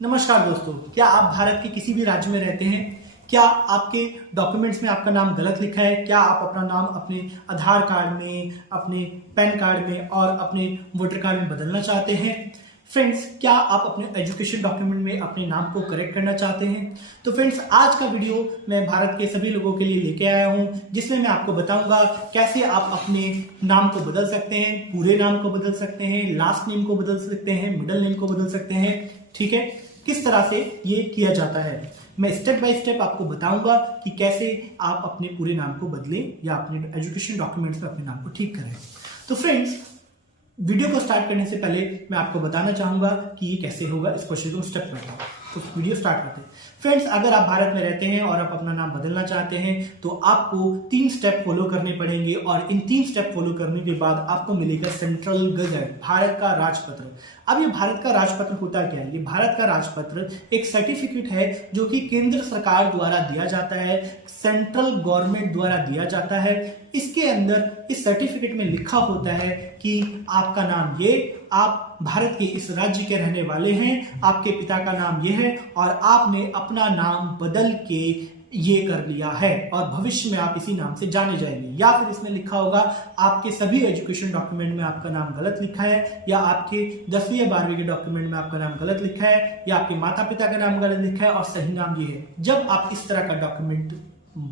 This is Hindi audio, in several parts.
नमस्कार दोस्तों, क्या आप भारत के किसी भी राज्य में रहते हैं? क्या आपके डॉक्यूमेंट्स में आपका नाम गलत लिखा है? क्या आप अपना नाम अपने आधार कार्ड में, अपने पैन कार्ड में और अपने वोटर कार्ड में बदलना चाहते हैं? फ्रेंड्स, क्या आप अपने एजुकेशन डॉक्यूमेंट में अपने नाम को करेक्ट करना चाहते हैं? तो फ्रेंड्स, आज का वीडियो मैं भारत के सभी लोगों के लिए लेके आया हूं, जिसमें मैं आपको बताऊंगा कैसे आप अपने नाम को बदल सकते हैं, पूरे नाम को बदल सकते हैं, लास्ट नेम को बदल सकते हैं, मिडिल नेम को बदल सकते हैं। ठीक है, किस तरह से ये किया जाता है मैं स्टेप बाय स्टेप आपको बताऊंगा कि कैसे आप अपने पूरे नाम को बदलें या अपने एजुकेशन डॉक्यूमेंट्स में अपने नाम को ठीक करें। तो फ्रेंड्स, वीडियो को स्टार्ट करने से पहले मैं आपको बताना चाहूंगा कि ये कैसे होगा। इस प्रोसेस को स्टेप करता हूं, तो वीडियो स्टार्ट करते हैं। फ्रेंड्स, अगर आप भारत में रहते हैं और आप अपना नाम बदलना चाहते हैं तो आपको 3 स्टेप फॉलो करने पड़ेंगे और इन 3 स्टेप फॉलो करने के बाद आपको मिलेगा सेंट्रल गजट, भारत का राजपत्र। अब ये भारत का राजपत्र होता क्या है? ये भारत का राजपत्र एक सर्टिफिकेट है जो कि केंद्र सरकार द्वारा दिया जाता है, सेंट्रल गवर्नमेंट द्वारा दिया जाता है। इसके अंदर इस सर्टिफिकेट में लिखा होता है कि आपका नाम ये, आप भारत के इस राज्य के रहने वाले हैं, आपके पिता का नाम ये है और आपने अपना नाम बदल के ये कर लिया है और भविष्य में आप इसी नाम से जाने जाएंगे। या फिर इसमें लिखा होगा आपके सभी एजुकेशन डॉक्यूमेंट में आपका नाम गलत लिखा है, या आपके 10वीं या 12वीं के डॉक्यूमेंट में आपका नाम गलत लिखा है, या आपके माता पिता का नाम गलत लिखा है और सही नाम ये है। जब आप इस तरह का डॉक्यूमेंट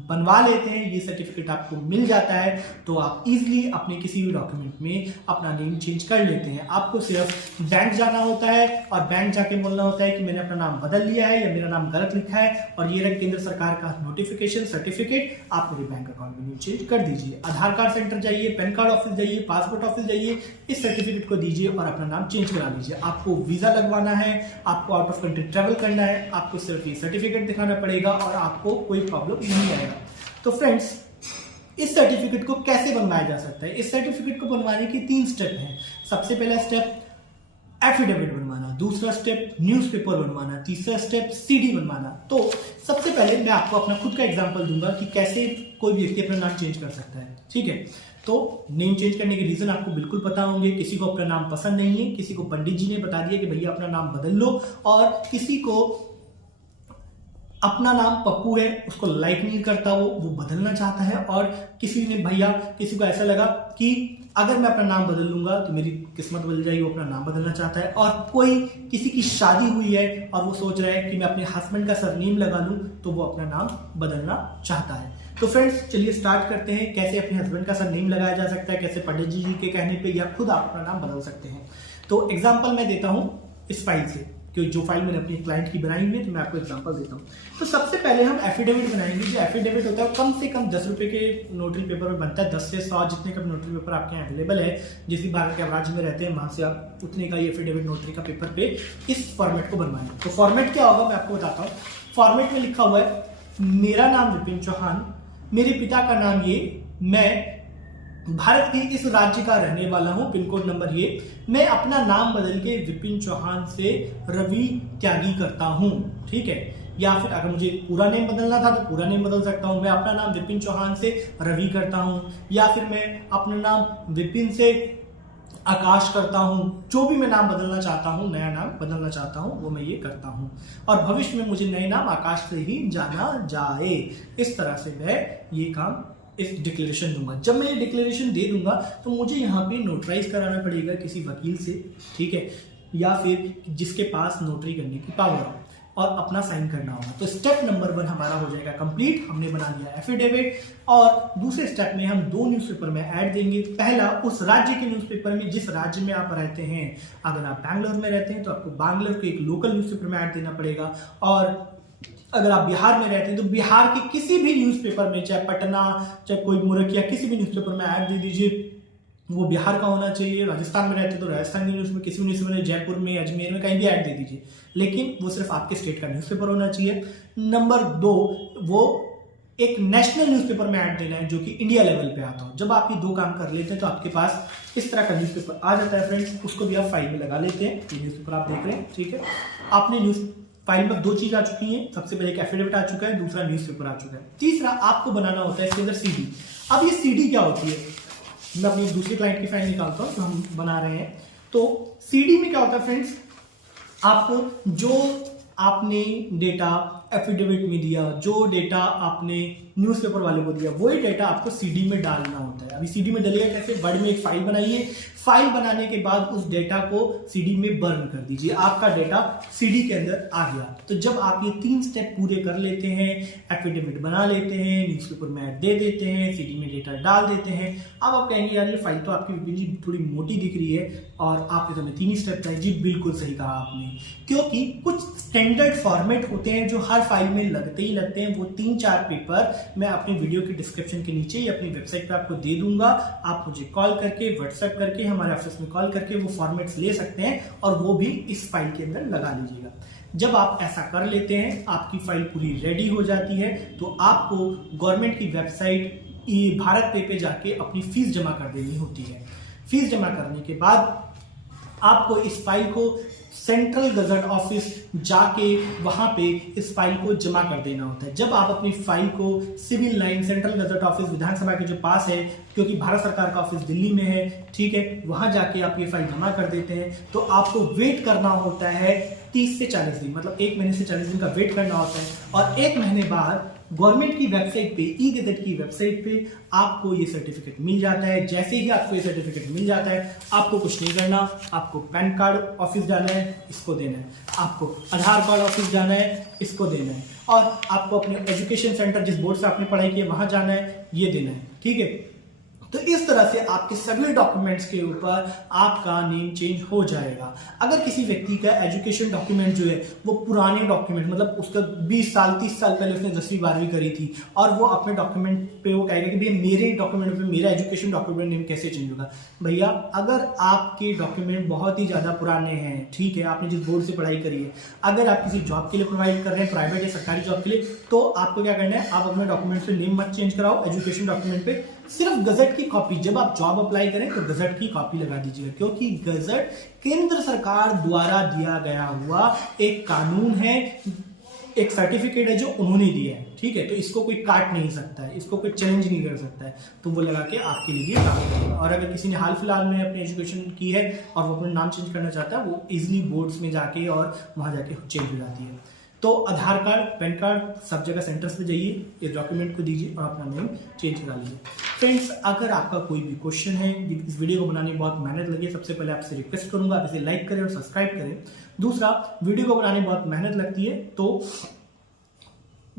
बनवा लेते हैं, ये सर्टिफिकेट आपको मिल जाता है, तो आप इजीली अपने किसी भी डॉक्यूमेंट में अपना नेम चेंज कर लेते हैं। आपको सिर्फ बैंक जाना होता है और बैंक जाके बोलना होता है कि मैंने अपना नाम बदल लिया है या मेरा नाम गलत लिखा है और ये रहा केंद्र सरकार का नोटिफिकेशन सर्टिफिकेट, आप मेरे बैंक अकाउंट में नेम चेंज कर दीजिए। आधार कार्ड सेंटर जाइए, पैन कार्ड ऑफिस जाइए, पासपोर्ट ऑफिस जाइए, इस सर्टिफिकेट को दीजिए और अपना नाम चेंज करा लीजिए। आपको वीजा लगवाना है, आपको आउट ऑफ कंट्री ट्रेवल करना है, आपको सिर्फ ये सर्टिफिकेट दिखाना पड़ेगा और आपको कोई प्रॉब्लम नहीं आएगा। तो फ्रेंड्स, इस सर्टिफिकेट को कैसे बनवाया जा सकता है? इस सर्टिफिकेट को बनवाने की 3 स्टेप हैं। सबसे पहला स्टेप एफिडेविट बनवाना, दूसरा स्टेप न्यूज़पेपर बनवाना, तीसरा स्टेप सीडी बनवाना। तो सबसे पहले मैं आपको अपना खुद का एग्जांपल दूंगा कि कैसे कोई व्यक्ति अपना नाम चेंज कर सकता है। ठीक है, तो नेम चेंज करने के रीजन आपको बिल्कुल पता होंगे। किसी को अपना नाम पसंद नहीं है, किसी को पंडित जी ने बता दिया कि भैया अपना नाम बदल लो, और किसी को अपना नाम पप्पू है, उसको लाइक नहीं करता, वो बदलना चाहता है, और किसी ने भैया किसी को ऐसा लगा कि अगर मैं अपना नाम बदल लूंगा तो मेरी किस्मत बदल जाएगी, वो अपना नाम बदलना चाहता है। और कोई किसी की शादी हुई है और वो सोच रहा है कि मैं अपने हस्बैंड का सरनेम लगा लूं, तो वो अपना नाम बदलना चाहता है। तो फ्रेंड्स, चलिए स्टार्ट करते हैं कैसे अपने हस्बैंड का सरनेम लगाया जा सकता है, कैसे पंडित जी के कहने पे या खुद आप अपना नाम बदल सकते हैं। तो एग्जाम्पल मैं देता हूं इस फाइल से, कि जो फाइल मैंने अपनी क्लाइंट की बनाई हुई है, तो मैं आपको एग्जांपल देता हूँ। तो सबसे पहले हम एफिडेविट बनाएंगे। जो एफिडेविट होता है कम से कम 10 रुपए के नोटरी पेपर में बनता है। 10 से 100 जितने का नोटरी पेपर आपके यहाँ अवेलेबल है, जिस भी भारत के राज्य में रहते हैं वहां से आप उतने का ये एफिडेविट नोटरी का पेपर पे इस फॉर्मेट को बनवाएंगे। तो फॉर्मेट क्या होगा मैं आपको बताता हूँ। फॉर्मेट में लिखा हुआ है मेरा नाम विपिन चौहान, मेरे पिता का नाम ये, मैं भारत के इस राज्य का रहने वाला हूं, पिन कोड नंबर ये, मैं अपना नाम बदल के विपिन चौहान से रवि त्यागी करता हूं। ठीक है, या फिर अगर मुझे पूरा नेम बदलना था तो पूरा नेम बदल सकता हूं। मैं अपना नाम विपिन चौहान से रवि करता हूं, या फिर मैं अपना नाम विपिन से आकाश करता हूं। जो भी मैं नाम बदलना चाहता हूं, नया नाम बदलना चाहता हूं, वो मैं ये करता हूं, और भविष्य में मुझे नए नाम आकाश से ही जाना जाए। इस तरह से मैं ये काम इस डिक्लेरेशन दूंगा। जब मैं ये डिक्लेरेशन दे दूंगा तो मुझे यहाँ पे नोटराइज कराना पड़ेगा किसी वकील से, ठीक है, या फिर जिसके पास नोटरी करने की पावर हो, और अपना साइन करना होगा। तो स्टेप नंबर 1 हमारा हो जाएगा कंप्लीट। हमने बना लिया एफिडेविट, और दूसरे स्टेप में हम 2 न्यूज़पेपर में ऐड देंगे। पहला उस राज्य के न्यूज़पेपर में जिस राज्य में आप रहते हैं। अगर आप बैंगलोर में रहते हैं तो आपको बैंगलोर के एक लोकल न्यूज़पेपर में ऐड देना पड़ेगा, और अगर आप बिहार में रहते हैं तो बिहार के किसी भी न्यूज़पेपर में, चाहे पटना, चाहे कोई मुरकिया, किसी भी न्यूज़पेपर में ऐड दे दीजिए, वो बिहार का होना चाहिए। राजस्थान में रहते हैं तो राजस्थान की न्यूज़ में, किसी भी न्यूज़पेपर में, जयपुर में, अजमेर में, कहीं भी ऐड दे दीजिए, लेकिन वो सिर्फ आपके स्टेट का न्यूज़पेपर होना चाहिए। नंबर 2, वो एक नेशनल न्यूज़पेपर में ऐड देना है जो कि इंडिया लेवल पे आता हो। जब आप ये 2 काम कर लेते हैं तो आपके पास इस तरह का न्यूज़पेपर आ जाता है। फ्रेंड्स, उसको भी आप फाइल में लगा लेते हैं। ये न्यूज़पेपर आप देख रहे हैं, ठीक है। आपने न्यूज़ फाइल में 2 चीज आ चुकी हैं। सबसे पहले एक एफिडेविट आ चुका है, दूसरा न्यूज़पेपर आ चुका है। तीसरा आपको बनाना होता है इसके अंदर सीडी। अब ये सीडी क्या होती है, मैं अपनी दूसरी क्लाइंट की फाइल निकालता हूं जो हम बना रहे हैं। तो सीडी में क्या होता है फ्रेंड्स, आपको जो आपने डेटा एफिडेविट में दिया, जो डेटा आपने न्यूज़पेपर वाले को दिया, वही डेटा आपको सीडी में डालना होता है। अभी सीडी में डलिएगा कैसे? वर्ड में एक फाइल बनाइए, फाइल बनाने के बाद उस डेटा को सीडी में बर्न कर दीजिए, आपका डेटा सीडी के अंदर आ गया। तो जब आप ये 3 स्टेप पूरे कर लेते हैं, एफिडेविट बना लेते हैं, न्यूज़पेपर में ऐड दे देते हैं, सीडी में डेटा डाल देते हैं, अब आप कहेंगे यार ये फाइल तो आपकी विपिन जी थोड़ी मोटी दिख रही है और आपने तो हमें 3 ही स्टेप बताए। जी बिल्कुल सही कहा आपने, क्योंकि कुछ स्टैंडर्ड फॉर्मेट होते हैं जो हर फाइल में लगते ही लगते हैं। वो 3-4 पेपर मैं अपनी वीडियो के डिस्क्रिप्शन के नीचे या अपनी वेबसाइट पे आपको दे दूंगा। आप मुझे कॉल करके, व्हाट्सएप करके, हमारे ऑफिस में कॉल करके वो फॉर्मेट्स ले सकते हैं और वो भी इस फाइल के अंदर लगा लीजिएगा। जब आप ऐसा कर लेते हैं, आपकी फाइल पूरी रेडी हो जाती है, तो आपको गवर्नमेंट की वेबसाइट भारत पे जाके अपनी फीस जमा कर देनी होती है। फीस जमा करने के बाद आपको इस फाइल को सेंट्रल गजट ऑफिस जाके वहां पे इस फाइल को जमा कर देना होता है। जब आप अपनी फाइल को civil line central gazette office विधानसभा के जो पास है, क्योंकि भारत सरकार का ऑफिस दिल्ली में है, ठीक है, वहां जाके आप ये फाइल जमा कर देते हैं, तो आपको वेट करना होता है 30 से 40 दिन, मतलब 1 महीने से 40 दिन का वेट करना होता है। और 1 महीने बाद गवर्नमेंट की वेबसाइट पे, ई गजट की वेबसाइट पे आपको ये सर्टिफिकेट मिल जाता है। जैसे ही आपको ये सर्टिफिकेट मिल जाता है, आपको कुछ नहीं करना, आपको पैन कार्ड ऑफिस जाना है, इसको देना है, आपको आधार कार्ड ऑफिस जाना है, इसको देना है, और आपको अपने एजुकेशन सेंटर जिस बोर्ड से आपने पढ़ाई की है वहां जाना है, ये देना है, ठीक है। तो इस तरह से आपके सभी डॉक्यूमेंट्स के ऊपर आपका नेम चेंज हो जाएगा। अगर किसी व्यक्ति का एजुकेशन डॉक्यूमेंट जो है वो पुराने डॉक्यूमेंट, मतलब उसका 20 साल 30 साल पहले उसने 10वीं 12वीं करी थी, और वो अपने डॉक्यूमेंट पे वो कहेगा कि भैया मेरे डॉक्यूमेंट पे मेरा एजुकेशन डॉक्यूमेंट नेम कैसे चेंज होगा। भैया अगर आपके डॉक्यूमेंट बहुत ही ज्यादा पुराने हैं, ठीक है, आपने जिस बोर्ड से पढ़ाई करी है, अगर आप किसी जॉब के लिए प्रोवाइड कर रहे हैं, प्राइवेट या सरकारी जॉब के लिए, तो आपको क्या करना है, आप अपने डॉक्यूमेंट पे नेम मत चेंज कराओ, एजुकेशन डॉक्यूमेंट पे सिर्फ गजट की कॉपी, जब आप जॉब अप्लाई करें तो गजट की कॉपी लगा दीजिएगा, क्योंकि गजट केंद्र सरकार द्वारा दिया गया हुआ एक कानून है, एक सर्टिफिकेट है जो उन्होंने दिया है, ठीक है। तो इसको कोई काट नहीं सकता है, इसको कोई चैलेंज नहीं कर सकता है, तो वो लगा के आपके लिए काम करेगा। और अगर किसी ने हाल फिलहाल में अपनी एजुकेशन की है और वो अपना नाम चेंज करना चाहता है, वो इजिली बोर्ड्स में जाके और वहां जाके चेंज हो जाती है। तो आधार कार्ड, पैन कार्ड, सब जगह सेंटर्स पे जाइए, ये डॉक्यूमेंट को दीजिए और अपना नेम चेंज करा लीजिए। फ्रेंड्स, अगर आपका कोई भी क्वेश्चन है, इस वीडियो को बनाने में बहुत मेहनत लगी है, सबसे पहले आपसे रिक्वेस्ट करूंगा आप इसे लाइक करें और सब्सक्राइब करें। दूसरा, वीडियो को बनाने में बहुत मेहनत लगती है, तो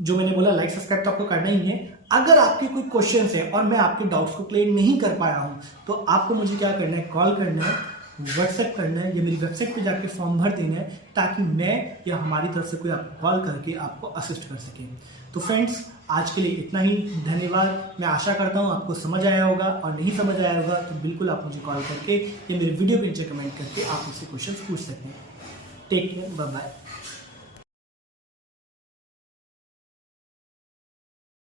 जो मैंने बोला लाइक सब्सक्राइब तो आपको करना ही है। अगर आपके कोई क्वेश्चन है और मैं आपके डाउट्स को क्लियर नहीं कर पाया हूं, तो आपको मुझे क्या करना है, कॉल करना है, व्हाट्सएप करना है, या मेरी वेबसाइट पे जाके फॉर्म भर देना है, ताकि मैं या हमारी तरफ से कोई आपको कॉल करके आपको असिस्ट कर सके। तो फ्रेंड्स, आज के लिए इतना ही, धन्यवाद। मैं आशा करता हूँ आपको समझ आया होगा, और नहीं समझ आया होगा तो बिल्कुल आप मुझे कॉल करके या मेरे वीडियो के नीचे कमेंट करके आप मुझसे क्वेश्चन पूछ सकते हैं। Take care, bye bye.